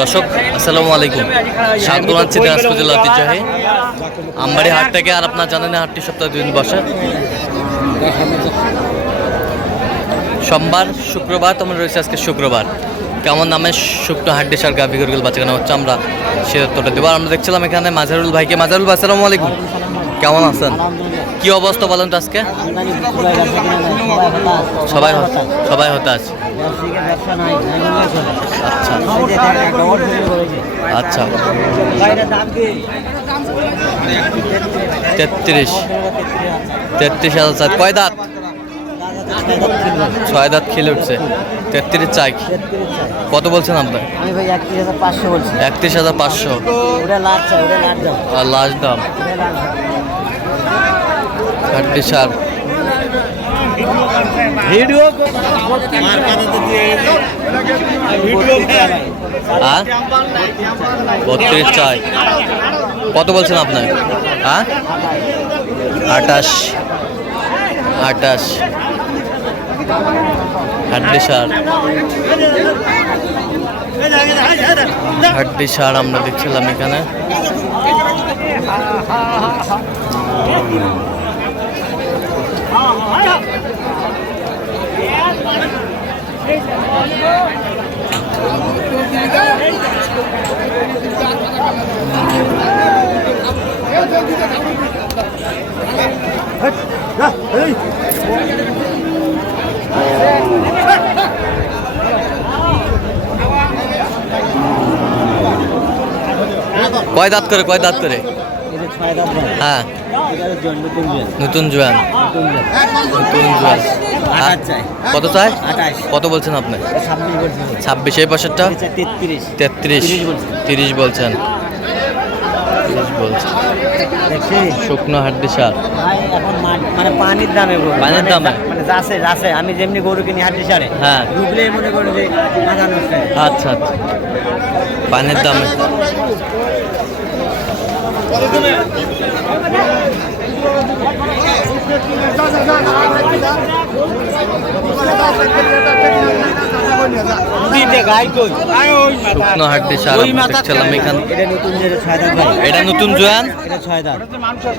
দর্শক, আসসালামু আলাইকুম। স্বাগত জানাচ্ছি দিনাজপুর জেলা ঐতিহ্যবাহী। আমবাড়ি হাট থেকে আর আপনার জানেন হাটটি সপ্তাহে দুদিন বসে। সোমবার, শুক্রবার, তোমার রয়েছে আজকে শুক্রবার। কেমন নামে শুক্র হাড্ডি সার গাভি গরুগুল বাচ্চা কেনা হচ্ছে আমরা সে উত্তরটা দেবো। আমরা দেখছিলাম এখানে মাজারুল ভাইকে। মাজারুল ভাই, আসসালামু আলাইকুম। কেমন আছেন? কি অবস্থা বলেন তো আজকে? সবাই সবাই হতাশ। আচ্ছা। তেত্রিশ। তেত্রিশ হাজার চার। কয় দাঁত? ছয় দাঁত খেলে উঠছে। তেত্রিশ চাই। কত বলছেন আপনার একত্রিশ হাজার পাঁচশো। আর লাস্ট দাম? লাখ সার। ভিডিও হ্যাঁ? বত্রিশ চাই। কত বলছেন আপনার হ্যাঁ? আটাশ আটাশ হাড্ডি সার। হাড্ডি সার আমরা দেখছিলাম এখানে। কয় দাঁত করে কয় দাঁত করে? হ্যাঁ। নতুন জোয়ান। নতুন জোয়ান। কত চাই? কত বলছেন আপনি? ছাব্বিশ এই এটা তেত্রিশ। তিরিশ বলছেন। শুকনো হাড্ডি সার। এখন মানে পানির দামে পানির মানে দামে? মানে যাচ্ছে যাচ্ছে। আমি যেমনি গরু কিনি হাড্ডি সারে হ্যাঁ। মনে করি যে হয়। আচ্ছা আচ্ছা। পানির দামে। শুকনো হাড্ডি সার দেখছিলাম এখানে। এটা নতুন জোয়ান?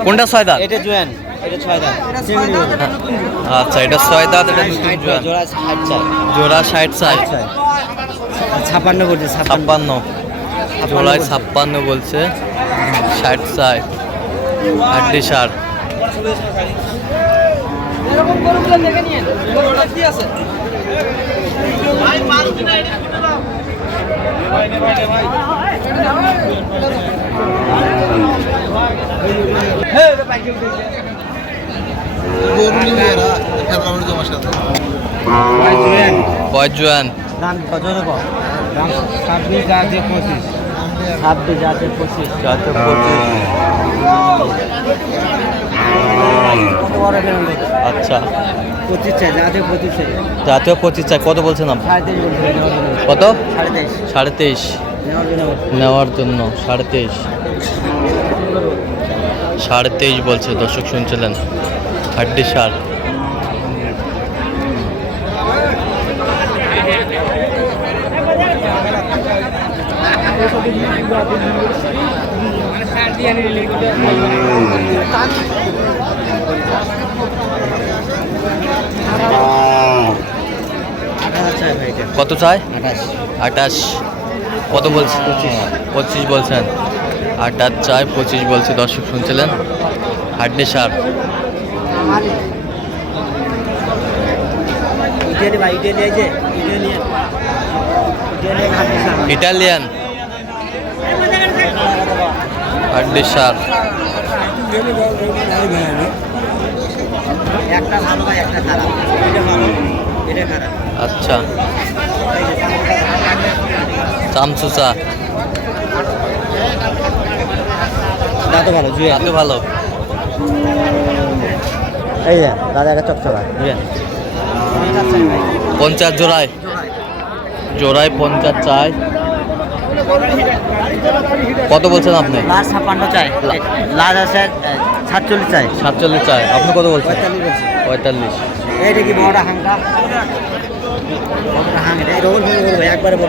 কোনটা ছয় দাঁত এটা জোয়ান। আচ্ছা এটা ছয় দাঁত এটা নতুন জোয়ান। জোড়া ষাট চাই। জোড়া ষাট চাই। চাই ছাপান্ন করছে ছাপান্ন। ছাপ্পান্ন ছাপ্পান্ন বলছে ষাট চাই হাড্ডি সার কয় জোয়ান দাম কত দেবো দাম ছাব্বিশ যাচ্ছে পঁচিশ। ছাব্বিশ যাচ্ছে পঁচিশ। যাতে কত বড় কেন দেখো? আচ্ছা। পঁচিশ চাই যাচ্ছে পঁচিশ চাই। জাতীয় পঁচিশ চাই কত বলছেন আপনি? সাড়ে। কত? সাড়ে তেইশ। নেওয়ার জন্য নেওয়ার জন্য সাড়ে তেইশ। সাড়ে তেইশ বলছে দর্শক শুনছিলেন। হাড্ডি সার আঠাশ চাই ভাই এটা কত চাই? আঠাশ। আটাশ কত বলছে পঁচিশ। বলছেন। আটাশ চাই পঁচিশ বলছে দর্শক শুনছিলেন? হাড্ডি সার। ইটালিয়ান ইটালিয়ান হাতে সামান ইটালিয়ান হাড্ডি সার আচ্ছা। চামচুচা। ভালো জুয়ে। এত ভালো। এই যে দাদা একটা চকচকা জুয়ে। পঞ্চাশ জোড়ায়। জোড়ায় পঞ্চাশ চাই। কত বলছেন আপনি? লাস্ট ছাপ্পান্ন চাই। লাস্ট আছে সাতচল্লিশ চাই। সাতচল্লিশ চাই। আপনি কত বলছেন? পঁয়তাল্লিশ। এইটা কি বড়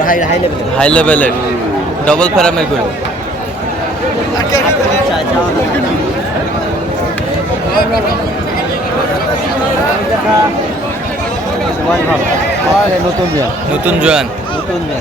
হাই হাই লেভেল হাই লেভেলের। ডবল ফেরামের গরু। নতুন বিয়া নতুন জোয়ান। নতুন বিয়া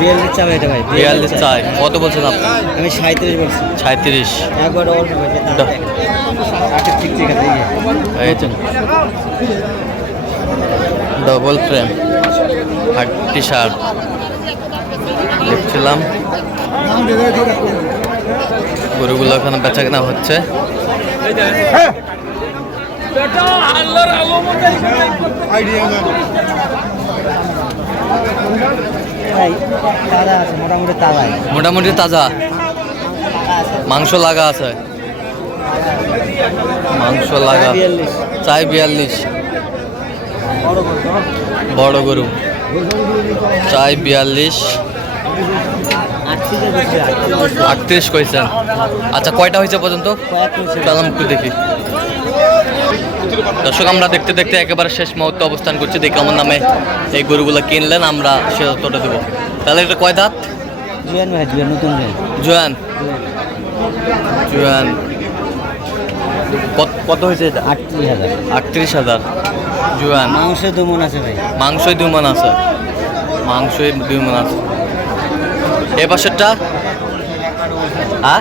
বিয়াল্লিশ চাই এটা ভাই বিয়াল্লিশ চাই কত বলছেন আপনি? আমি সাঁত্রিশ বলছি। সাঁত্রিশ একবার আচ্ছা ঠিক ঠিক আছে ডবল ফ্রেম আর টি শার্ট। দেখছিলাম গরুগুলো ওখানে বেচা কেনা হচ্ছে। আছে মোটামুটি তাজা। মাংস লাগা আছে। মাংস লাগা। চাই বিয়াল্লিশ। বড় গরু। চাই বিয়াল্লিশ। আটত্রিশ কইছেন। আচ্ছা কয়টা হয়েছে পর্যন্ত? কয়েক চলাম একটু দেখি। দর্শক আমরা দেখতে দেখতে একেবারে শেষ মুহূর্তে অবস্থান করছি। দেখি আমার নামে এই গরুগুলো কিনলেন আমরা সে ততটা দেবো। তাহলে এটা কয় দাঁত? জুয়ান ভাই জুয়ান নতুন জুয়ান জোয়ান। জোয়ান। কত হয়েছে এটা? আটত্রিশ হাজার। আটত্রিশ হাজার। জোয়ান। মাংসের দুমন আছে ভাই। মাংসই দুই মন আছে। মাংসই দুই মন আছে। এ পাশেরটা? হ্যাঁ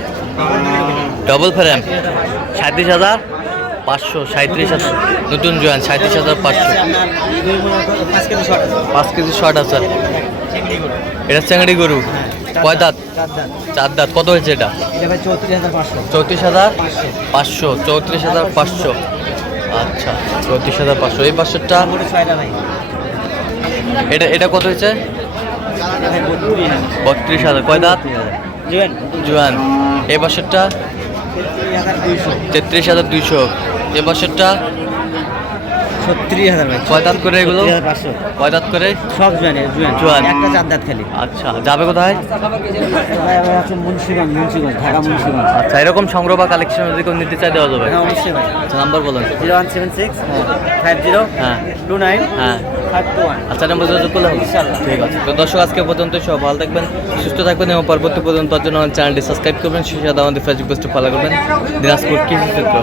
ডবল ফ্রেম সাঁত্রিশ হাজার। পাঁচশো সাঁত্রিশ হাজার। নতুন জোয়ান সাঁত্রিশ হাজার পাঁচশো। পাঁচ কেজি শর্ট আছে এটা চেঙ্গাড়ি গরু। কয় দাঁত? চার দাঁত। কত হয়েছে এটা? চৌত্রিশ হাজার পাঁচশো। চৌত্রিশ হাজার পাঁচশো। আচ্ছা চৌত্রিশ হাজার পাঁচশো। এই পাঁচশোটা? এটা এটা কত হয়েছে? বত্রিশ হাজার। কয় দাঁত? জুয়ান জোয়ান এই বছরটা তেত্রিশ হাজার দুইশো। এ বছরটা ছত্রিশ হাজার ভাই। কয় দাঁত করে এগুলো? পাঁচশো। কয় দাঁত করে? সব জুয়ানের জুয়ান। জুয়ান। একটা চার দাঁত খালি। আচ্ছা যাবে কোথায়? আছে মুন্সিগঞ্জ মুন্সিগঞ্জ ঢাকা মুন্সিগঞ্জ। আচ্ছা এরকম সংগ্রহ বা কালেকশন যদি কেউ নিতে চাই দেওয়া যাবে। হ্যাঁ অবশ্যই ভাই। আচ্ছা নাম্বার বলুন zero one seven six five zero হ্যাঁ। টু নাইন হ্যাঁ। আচ্ছা নাম্বার যোগাযোগ করলে হবে। ঠিক আছে। তো দর্শক আজকে পর্যন্ত সব ভালো থাকবেন সুস্থ থাকবেন এবং পরবর্তী পর্যন্ত জন্য আমার চ্যানেলটি সাবস্ক্রাইব করবেন সেই সাথে আমাদের ফেসবুক পেজটি ফলো করবেন দিনাজপুর কৃষি ক্ষেত্র।